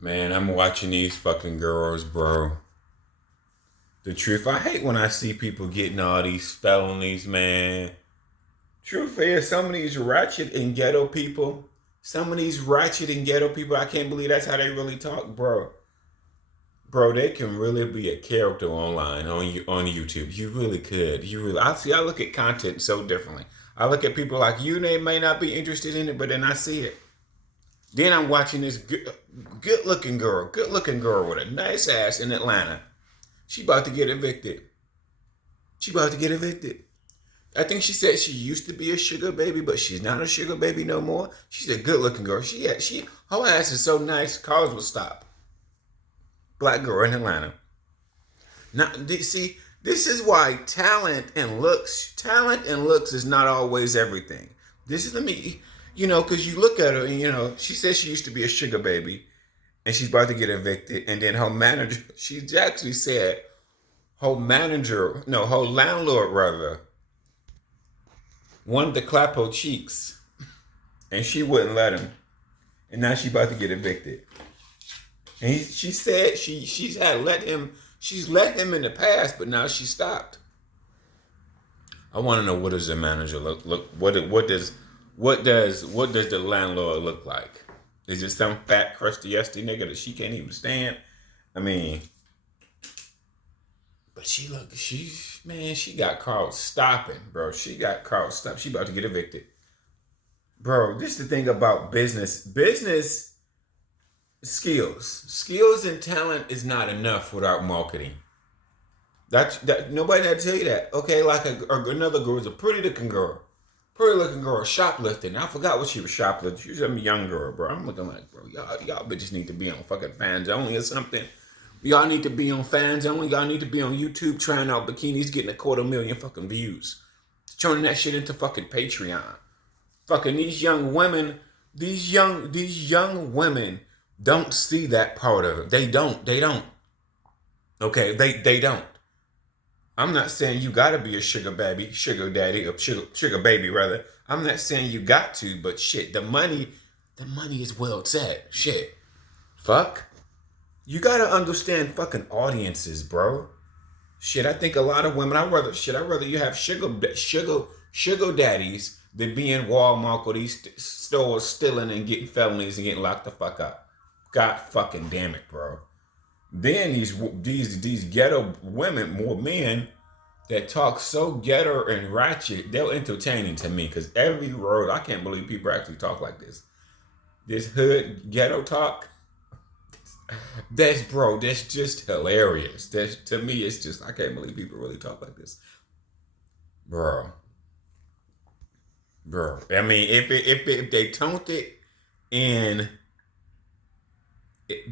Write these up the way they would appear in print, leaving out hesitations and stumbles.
Man, I'm watching these fucking girls, bro. The truth, I hate when I see people getting all these felonies, man. Truth is, some of these ratchet and ghetto people, I can't believe that's how they really talk, bro. Bro, they can really be a character online on YouTube. You really could. I look at content so differently. I look at people like you, they may not be interested in it, but then I see it. Then I'm watching this good looking girl with a nice ass in Atlanta. She about to get evicted. She about to get evicted. I think she said she used to be a sugar baby, but she's not a sugar baby no more. She's a good looking girl. Her ass is so nice, cars will stop. Black girl in Atlanta. Now, see, this is why talent and looks is not always everything. This is because you look at her and she says she used to be a sugar baby, and she's about to get evicted, and then her manager, she actually said her landlord rather, wanted to clap her cheeks, and she wouldn't let him, and now she's about to get evicted. And she said she's let him in the past, but now she stopped. I want to know, what does the manager look? What does the landlord look like? Is it some fat crusty yesty nigga that she can't even stand? I mean, but she got caught stopping, bro. She got caught stopping. She about to get evicted, bro. This is the thing about business. Skills and talent is not enough without marketing. That nobody had to tell you that. Okay, like another girl was a pretty looking girl, shoplifting. I forgot what she was shoplifting. She was a young girl, bro. I'm looking like, bro, y'all bitches need to be on fucking Fans Only or something. Y'all need to be on Fans Only. Y'all need to be on YouTube trying out bikinis, getting 250,000 fucking views, turning that shit into fucking Patreon. Fucking these young women don't see that part of it. They don't. Okay, they don't. I'm not saying you gotta be a sugar daddy, or sugar baby rather. I'm not saying you got to, but shit, the money is well set. Shit. Fuck. You gotta understand fucking audiences, bro. Shit, I think a lot of women, I'd rather you have sugar daddies than be in Walmart or these stores stealing and getting felonies and getting locked the fuck up. God fucking damn it, bro. Then these ghetto women, more men that talk so ghetto and ratchet, they're entertaining to me, because every word, I can't believe people actually talk like this. This hood ghetto talk, that's just hilarious. To me, it's just, I can't believe people really talk like this, bro. I mean, if they toned it in.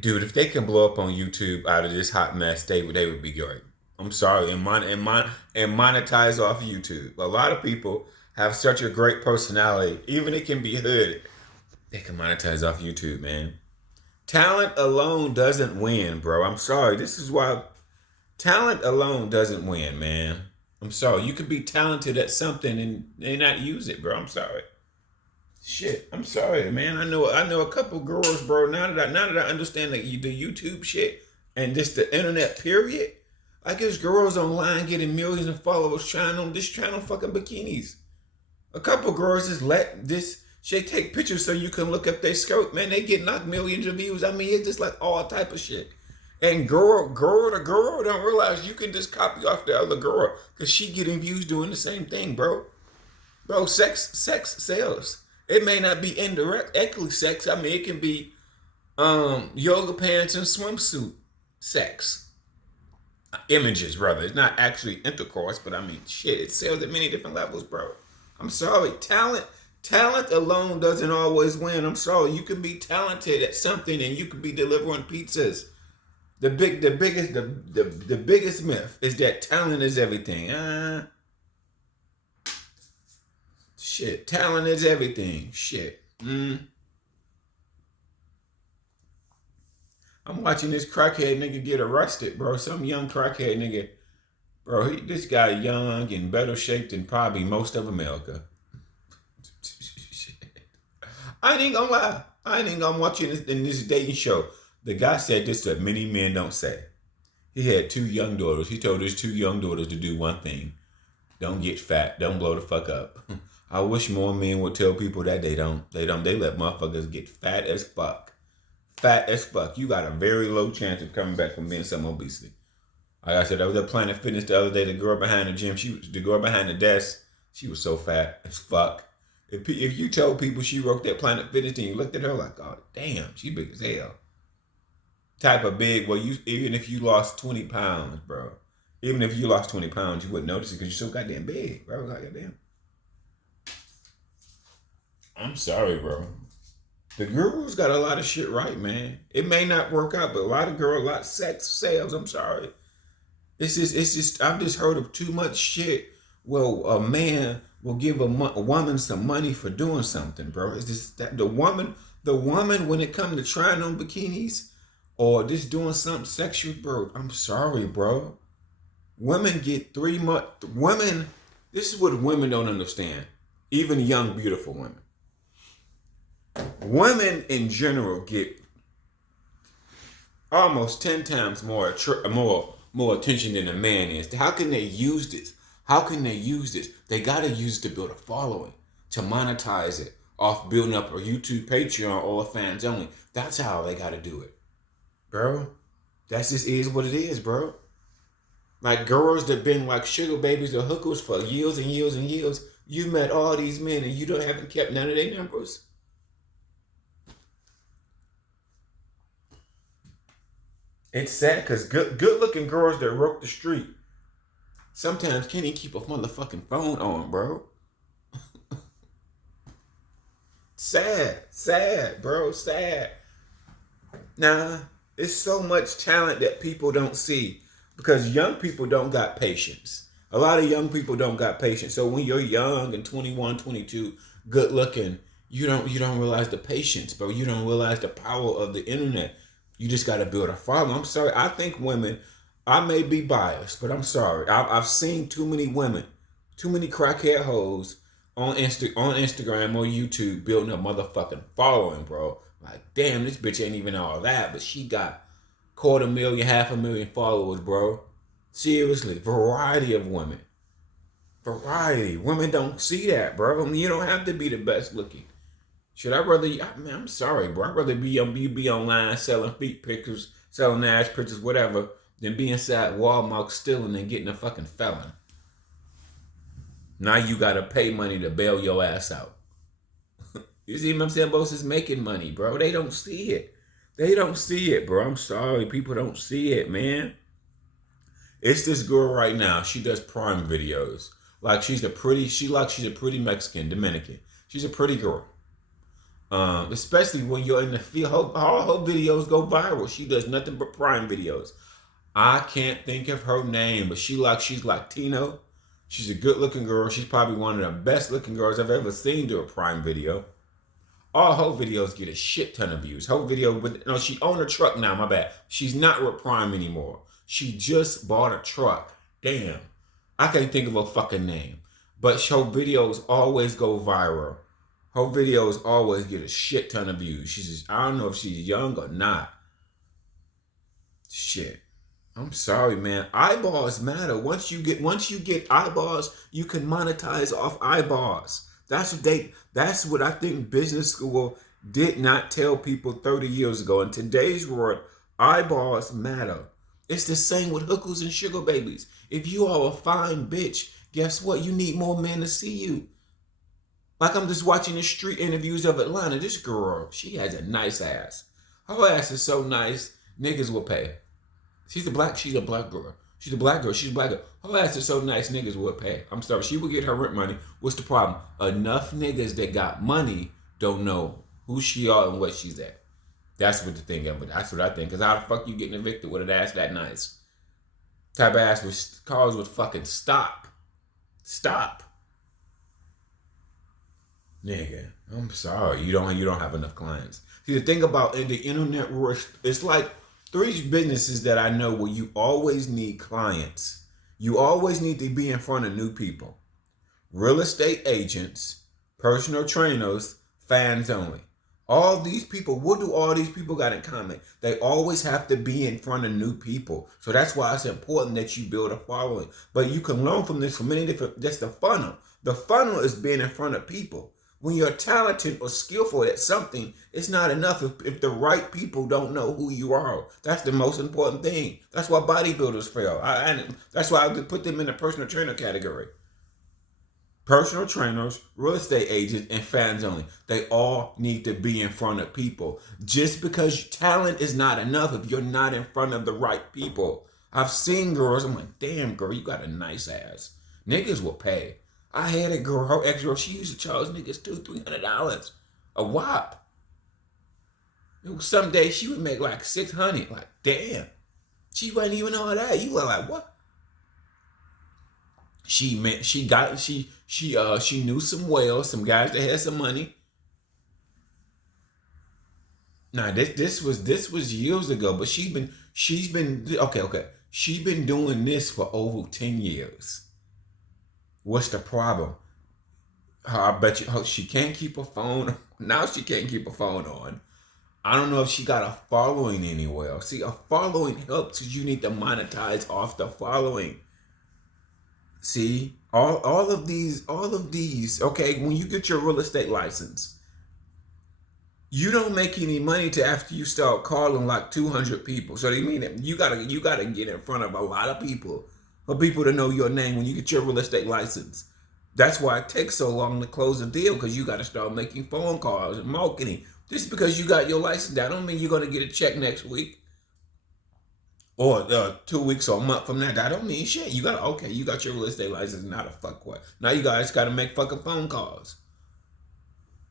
Dude, if they can blow up on YouTube out of this hot mess, they would be great. I'm sorry, and monetize off YouTube. A lot of people have such a great personality, even it can be hood. They can monetize off YouTube, man. Talent alone doesn't win, bro. I'm sorry. This is why talent alone doesn't win, man. I'm sorry. You could be talented at something and not use it, bro. I'm sorry. Shit, I'm sorry, man. I know a couple girls, bro. Now that I understand the YouTube shit and just the internet, period. I guess girls online getting millions of followers trying on fucking bikinis. A couple girls just let this shit take pictures so you can look up their skirt, man. They get knocked millions of views. I mean, it's just like all type of shit. And girl to girl don't realize you can just copy off the other girl because she getting views doing the same thing, bro. Bro, sex sells. It may not be indirectly sex. I mean, it can be yoga pants and swimsuit sex. Images, rather. It's not actually intercourse, but I mean, shit, it sells at many different levels, bro. I'm sorry. Talent alone doesn't always win. I'm sorry. You can be talented at something and you can be delivering pizzas. The biggest myth is that talent is everything. Shit, talent is everything. Shit. I'm watching this crackhead nigga get arrested, bro. Some young crackhead nigga. Bro, this guy young and better shaped than probably most of America. I ain't gonna lie. I ain't even gonna watch it in this dating show. The guy said this that many men don't say. He had 2 young daughters. He told his 2 young daughters to do one thing: don't get fat. Don't blow the fuck up. I wish more men would tell people that they don't. They let motherfuckers get fat as fuck. Fat as fuck. You got a very low chance of coming back from being some obesity. Like I said, I was at Planet Fitness the other day. The girl behind the gym, the girl behind the desk, she was so fat as fuck. If you told people she worked at Planet Fitness, then you looked at her like, oh damn, she big as hell. Type of big. Well, even if you lost 20 pounds, bro. Even if you lost 20 pounds, you wouldn't notice it because you're so goddamn big, bro. Goddamn. I'm sorry, bro. The gurus got a lot of shit right, man. It may not work out, but a lot of sex sales. I'm sorry. It's just. I've just heard of too much shit. Well, a man will give a woman some money for doing something, bro. It's just that the woman, when it comes to trying on bikinis or just doing something sexual, bro. I'm sorry, bro. Women get 3 months. Women. This is what women don't understand. Even young, beautiful women. Women in general get almost 10 times more attention than a man is. How can they use this? They gotta use it to build a following, to monetize it off building up a YouTube, Patreon, or fans only. That's how they gotta do it, bro. That just is what it is, bro. Like girls that been like sugar babies or hookers for years and years and years. You've met all these men and you haven't kept none of their numbers. It's sad because good looking girls that work the street sometimes can't even keep a motherfucking phone on, bro. Sad, bro, sad. Nah, it's so much talent that people don't see because young people don't got patience. A lot of young people don't got patience. So when you're young and 21, 22, good looking, you don't realize the patience, bro. You don't realize the power of the internet. You just got to build a following. I'm sorry. I think women, I may be biased, but I'm sorry. I've seen too many women, too many crackhead hoes on Instagram or YouTube building a motherfucking following, bro. Like, damn, this bitch ain't even all that, but she got 250,000, 500,000 followers, bro. Seriously, variety of women. Variety. Women don't see that, bro. I mean, you don't have to be the best looking. Should I rather? I'm sorry, bro. I'd rather be online selling feet pictures, selling ass pictures, whatever, than be inside Walmart stealing and getting a fucking felon. Now you gotta pay money to bail your ass out. You see what I'm saying? Boss is making money, bro. They don't see it. They don't see it, bro. I'm sorry. People don't see it, man. It's this girl right now. She does Prime videos. Like she's a pretty Mexican, Dominican. She's a pretty girl. Especially when you're in the field. All her videos go viral. She does nothing but Prime videos. I can't think of her name, but she's Latino. She's a good looking girl. She's probably one of the best looking girls I've ever seen do a Prime video. All her videos get a shit ton of views. Her video, she owned a truck now, my bad. She's not with Prime anymore. She just bought a truck. Damn. I can't think of her fucking name. But her videos always go viral. Her videos always get a shit ton of views. I don't know if she's young or not. Shit. I'm sorry, man. Eyeballs matter. Once you get eyeballs, you can monetize off eyeballs. That's what I think business school did not tell people 30 years ago. In today's world, eyeballs matter. It's the same with hookers and sugar babies. If you are a fine bitch, guess what? You need more men to see you. Like I'm just watching the street interviews of Atlanta. This girl, she has a nice ass. Her ass is so nice, niggas will pay. She's a black girl. She's a black girl. Her ass is so nice, niggas will pay. I'm sorry, she will get her rent money. What's the problem? Enough niggas that got money don't know who she are and what she's at. That's what the thing of it. That's what I think. Because how the fuck you getting evicted with an ass that nice? Type of ass with cars would fucking stop. Stop. Nigga, I'm sorry. You don't have enough clients. See, the thing about in the internet world, it's like 3 businesses that I know where you always need clients. You always need to be in front of new people. Real estate agents, personal trainers, fans only. All these people, what do all these people got in common? They always have to be in front of new people. So that's why it's important that you build a following. But you can learn from this from many different, that's the funnel. The funnel is being in front of people. When you're talented or skillful at something, it's not enough if the right people don't know who you are. That's the most important thing. That's why bodybuilders fail. That's why I put them in the personal trainer category. Personal trainers, real estate agents, and fans only. They all need to be in front of people. Just because talent is not enough if you're not in front of the right people. I've seen girls, I'm like, damn girl, you got a nice ass. Niggas will pay. I had a girl, her ex-girl, she used to charge niggas $200-$300 a whop. It was some days she would make like $600. Like, damn. She wasn't even all that. You were like, what? She knew some whales, some guys that had some money. Now this was years ago, but she's been okay. She's been doing this for over 10 years. What's the problem? I bet you she can't keep her phone. Now she can't keep her phone on. I don't know if she got a following anywhere. See, a following helps because you need to monetize off the following. See, all of these, okay, when you get your real estate license, you don't make any money till after you start calling like 200 people. So you mean that you gotta get in front of a lot of people for people to know your name when you get your real estate license. That's why it takes so long to close a deal, because you gotta start making phone calls and marketing. Just because you got your license, that don't mean you're gonna get a check next week. Or 2 weeks or a month from now. That don't mean shit. You got your real estate license, not a fuck what. Now you guys got to make fucking phone calls.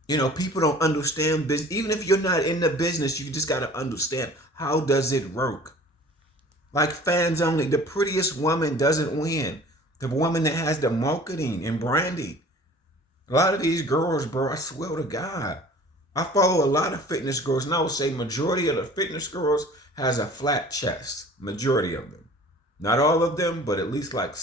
You know, people don't understand business. Even if you're not in the business, you just got to understand, how does it work? Like fans only, the prettiest woman doesn't win. The woman that has the marketing and branding. A lot of these girls, bro, I swear to God, I follow a lot of fitness girls, and I would say majority of the fitness girls has a flat chest. Majority of them. Not all of them, but at least like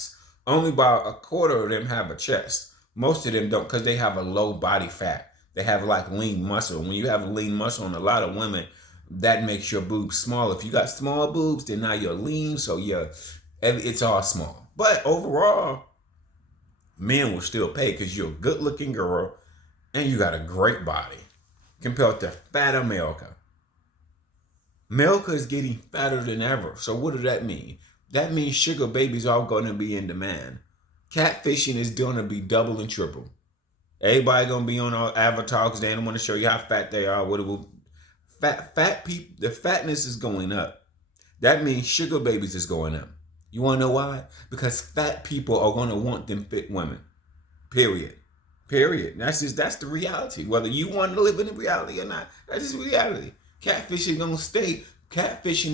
only about a quarter of them have a chest. Most of them don't, because they have a low body fat. They have like lean muscle. When you have lean muscle on a lot of women, that makes your boobs small. If you got small boobs, then now you're lean, so it's all small. But overall, men will still pay because you're a good looking girl and you got a great body compared to fat America. America is getting fatter than ever. So what does that mean? That means sugar babies are going to be in demand. Catfishing is going to be double and triple. Everybody going to be on our avatar because they don't want to show you how fat they are. Fat people, the fatness is going up. That means sugar babies is going up. You want to know why? Because fat people are going to want them fit women. Period. That's the reality. Whether you want to live in the reality or not, that's just reality. Catfishing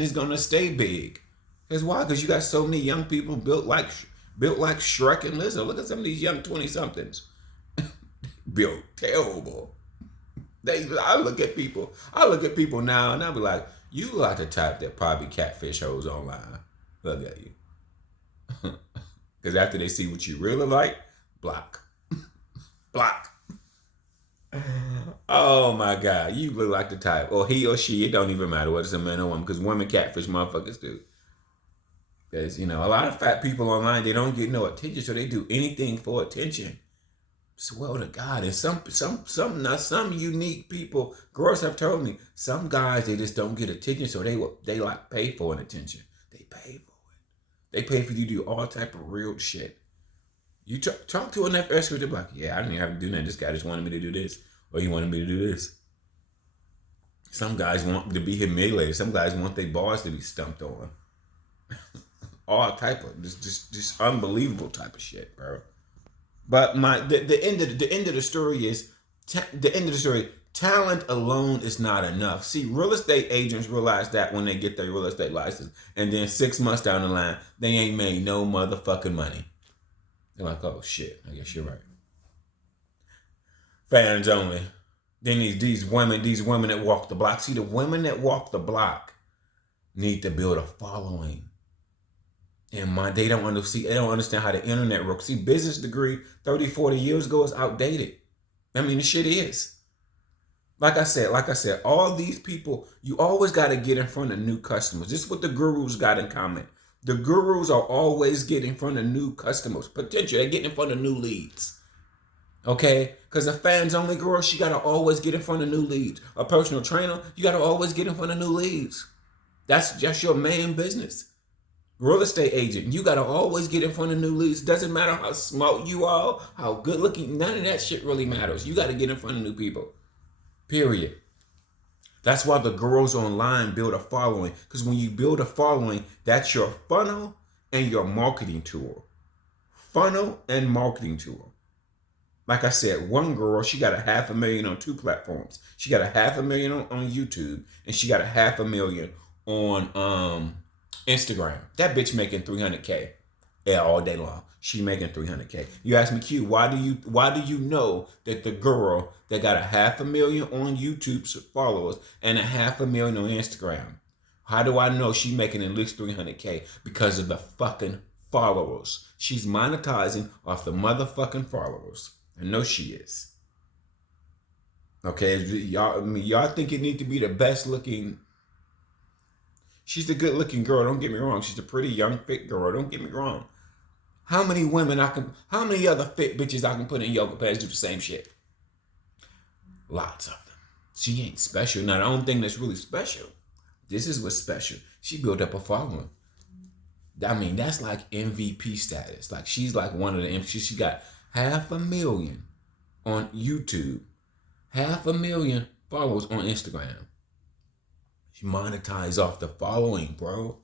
is gonna stay big. Because why? Because you got so many young people built like Shrek and Lizzo. Look at some of these young 20-somethings. Built terrible. I look at people now and I'll be like, you look like the type that probably catfish hoes online. Look at you. Because after they see what you really like, block. Oh my God, you look like the type, or he or she, it don't even matter whether it's a man or woman, because women catfish motherfuckers do. There's, a lot of fat people online, they don't get no attention, so they do anything for attention. Swear to God, and some unique people, girls have told me, some guys, they just don't get attention, so they like pay for an attention. They pay for it. They pay for you to do all type of real shit. You talk to an FS, they're like, yeah, I didn't even have to do that. This guy just wanted me to do this, or he wanted me to do this. Some guys want to be humiliated. Some guys want their bars to be stumped on. All type of just unbelievable type of shit, bro. But the end of the story is talent alone is not enough. See, real estate agents realize that when they get their real estate license, and then 6 months down the line, they ain't made no motherfucking money. They're like, oh shit, I guess you're right. Fans only. Then these women that walk the block. See, the women that walk the block need to build a following. And they don't understand how the internet works. See, business degree 30, 40 years ago is outdated. I mean, the shit is. Like I said, all these people, you always got to get in front of new customers. This is what the gurus got in common. The gurus are always getting in front of new customers. Potential, they're getting in front of new leads. Okay? Because a fans only girl, she got to always get in front of new leads. A personal trainer, you got to always get in front of new leads. That's just your main business. Real estate agent, you got to always get in front of new leads. Doesn't matter how smart you are, how good looking, none of that shit really matters. You got to get in front of new people. Period. That's why the girls online build a following. Because when you build a following, that's your funnel and your marketing tool. Funnel and marketing tool. Like I said, one girl, she got a 500,000 on 2 platforms. She got a 500,000 on YouTube, and she got a 500,000 on Instagram. That bitch making 300K all day long. She making 300K. You ask me, Q, why do you know that the girl that got a 500,000 on YouTube's followers and a 500,000 on Instagram? How do I know she making at least 300K? Because of the fucking followers. She's monetizing off the motherfucking followers. I know she is. Okay, y'all think it need to be the best looking. She's a good looking girl, don't get me wrong. She's a pretty young, fit girl, don't get me wrong. How many other fit bitches I can put in yoga pants do the same shit? Lots of them. She ain't special. Now, the only thing that's really special, this is what's special. She built up a following. I mean, that's like MVP status. Like, she's like one of the MVPs. She got 500,000 on YouTube, 500,000 followers on Instagram. She monetized off the following, bro.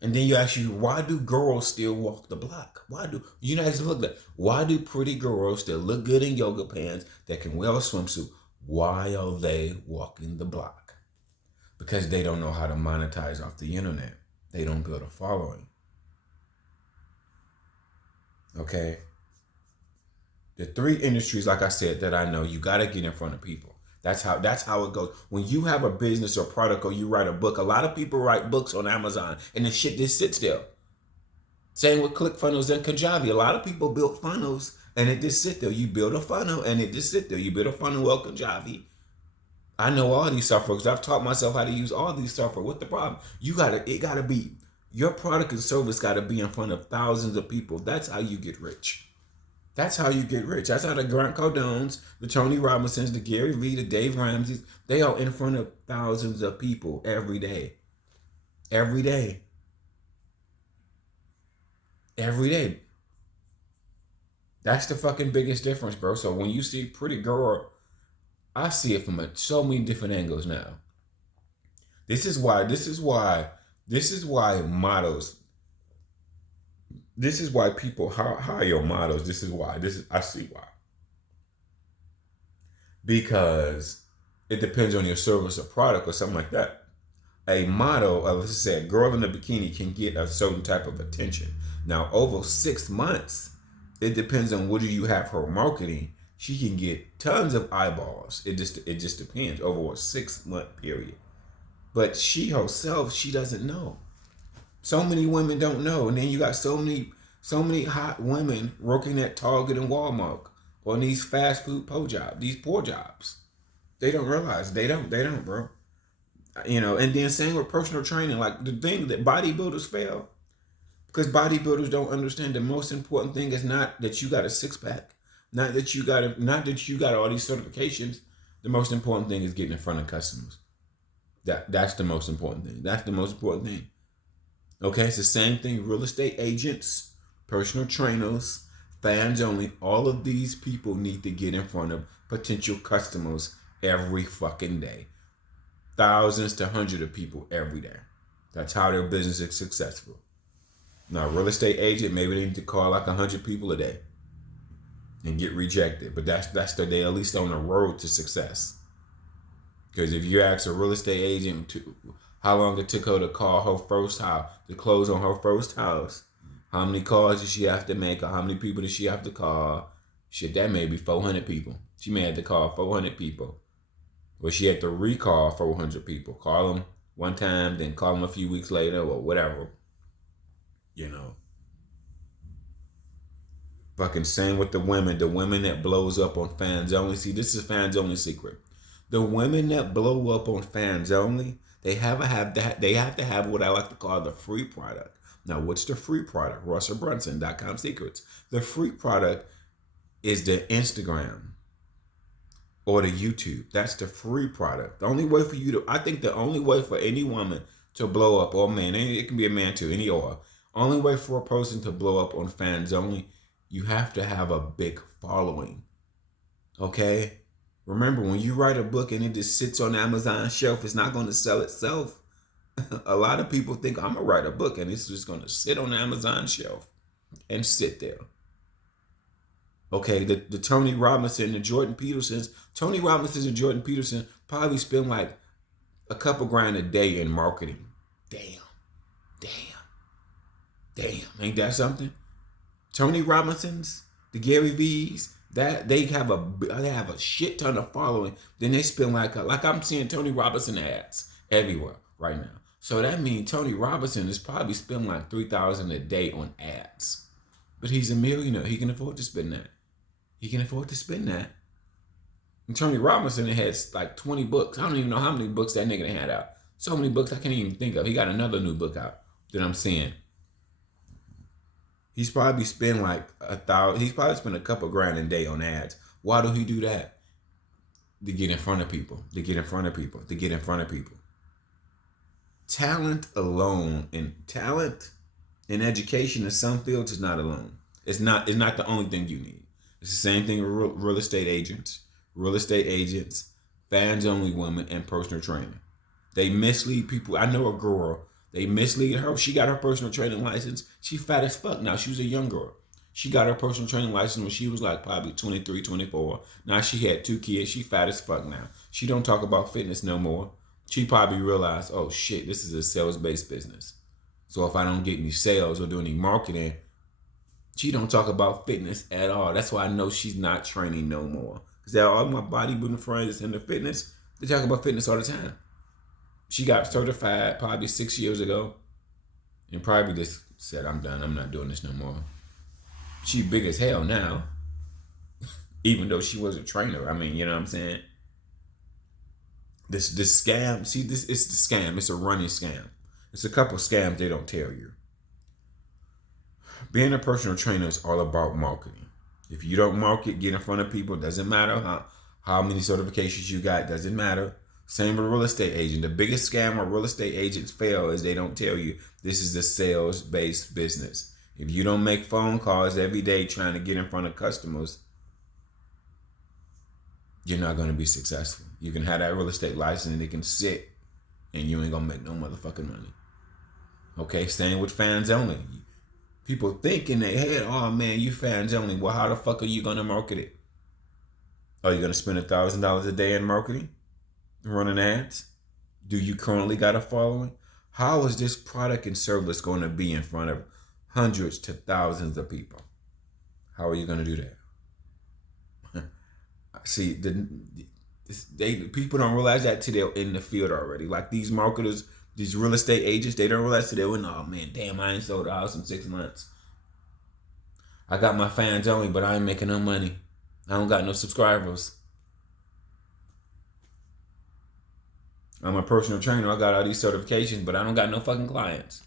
And then you ask you, why do girls still walk the block? Why do pretty girls still look good in yoga pants that can wear a swimsuit? Why are they walking the block? Because they don't know how to monetize off the internet. They don't build a following. Okay? The 3 industries, like I said, that I know, you got to get in front of people. That's how it goes. When you have a business or product or you write a book, a lot of people write books on Amazon and the shit just sits there. Same with ClickFunnels and Kajabi. A lot of people build funnels and it just sit there. You build a funnel and it just sit there. You build a funnel with Kajabi. I know all these software because I've taught myself how to use all these software. What's the problem? Your product and service got to be in front of thousands of people. That's how you get rich. That's how you get rich. That's how the Grant Cardones, the Tony Robinsons, the Gary Vee, the Dave Ramseys, they are in front of thousands of people every day. Every day. Every day. That's the fucking biggest difference, bro. So when you see pretty girl, I see it from so many different angles now. This is why models, this is why people hire models. I see why. Because it depends on your service or product or something like that. A model, let's say a girl in a bikini can get a certain type of attention. Now, over 6 months, it depends on whether you have her marketing. She can get tons of eyeballs. It just depends over a 6-month period. But she herself, she doesn't know. So many women don't know, and then you got so many hot women working at Target and Walmart on these fast food jobs, these poor jobs. They don't realize. They don't, bro. And then same with personal training. Like the thing that bodybuilders fail, because bodybuilders don't understand the most important thing is not that you got a 6-pack, not that you got all these certifications. The most important thing is getting in front of customers. That's the most important thing. That's the most important thing. Okay, it's the same thing. Real estate agents, personal trainers, fans only. All of these people need to get in front of potential customers every fucking day. Thousands to hundreds of people every day. That's how their business is successful. Now, real estate agent, maybe they need to call like 100 people a day and get rejected. But that's the day, at least on the road to success. Because if you ask a real estate agent how long it took her to call her first house, to close on her first house, how many calls did she have to make, or how many people did she have to call? Shit, that may be 400 people. She may have to call 400 people. Or she had to recall 400 people. Call them one time, then call them a few weeks later, or whatever. Fucking same with the women that blows up on fans only. See, this is fans only secret. The women that blow up on fans only, they have to have what I like to call the free product. Now, what's the free product? RussellBrunson.com secrets. The free product is the Instagram or the YouTube. That's the free product. The only way for you to, I think the only way for any woman to blow up, or man, it can be a man too, any or, only way for a person to blow up on fans only, you have to have a big following. Okay? Remember, when you write a book and it just sits on Amazon's shelf, it's not going to sell itself. A lot of people think I'm going to write a book and it's just going to sit on Amazon's shelf and sit there. Okay, the Tony Robinson, the Jordan Petersons, Tony Robinsons and Jordan Peterson probably spend like a couple grand a day in marketing. Damn. Ain't that something? Tony Robinsons, the Gary V's, that they have a shit ton of following. Then they spend like I'm seeing Tony Robinson ads everywhere right now. So that means Tony Robinson is probably spending like $3,000 a day on ads. But he's a millionaire. He can afford to spend that. And Tony Robinson has like 20 books. I don't even know how many books that nigga had out. So many books I can't even think of. He got another new book out that I'm seeing. He's probably spent like he's probably spent a couple grand a day on ads. Why do he do that? To get in front of people. Talent alone and talent in education in some fields is not alone. It's not the only thing you need. It's the same thing with real estate agents, fans only women, and personal training. They mislead people. I know a girl. They mislead her. She got her personal training license. She fat as fuck now. She was a young girl. She got her personal training license when she was like probably 23, 24. Now she had 2 kids. She fat as fuck now. She don't talk about fitness no more. She probably realized, oh shit, this is a sales-based business. So if I don't get any sales or do any marketing, she don't talk about fitness at all. That's why I know she's not training no more. Because all my bodybuilding friends into fitness, they talk about fitness all the time. She got certified probably 6 years ago and probably just said, I'm done. I'm not doing this no more. She big as hell now, even though she was a trainer. I mean, you know what I'm saying? This scam, see, it's the scam. It's a running scam. It's a couple scams they don't tell you. Being a personal trainer is all about marketing. If you don't market, get in front of people, doesn't matter how many certifications you got, doesn't matter. Same with real estate agent. The biggest scam where real estate agents fail is they don't tell you this is a sales-based business. If you don't make phone calls every day trying to get in front of customers, you're not going to be successful. You can have that real estate license and it can sit and you ain't going to make no motherfucking money. Okay, same with fans only. People think in their head, oh man, you fans only. Well, how the fuck are you going to market it? Are you going to spend $1,000 a day in marketing? Running ads? Do you currently got a following? How is this product and service going to be in front of hundreds to thousands of people? How are you going to do that? See, people don't realize that till they're in the field already. Like these marketers, these real estate agents, they don't realize till they're in, oh man, damn, I ain't sold a house in 6 months. I got my fans only, but I ain't making no money. I don't got no subscribers. I'm a personal trainer. I got all these certifications, but I don't got no fucking clients.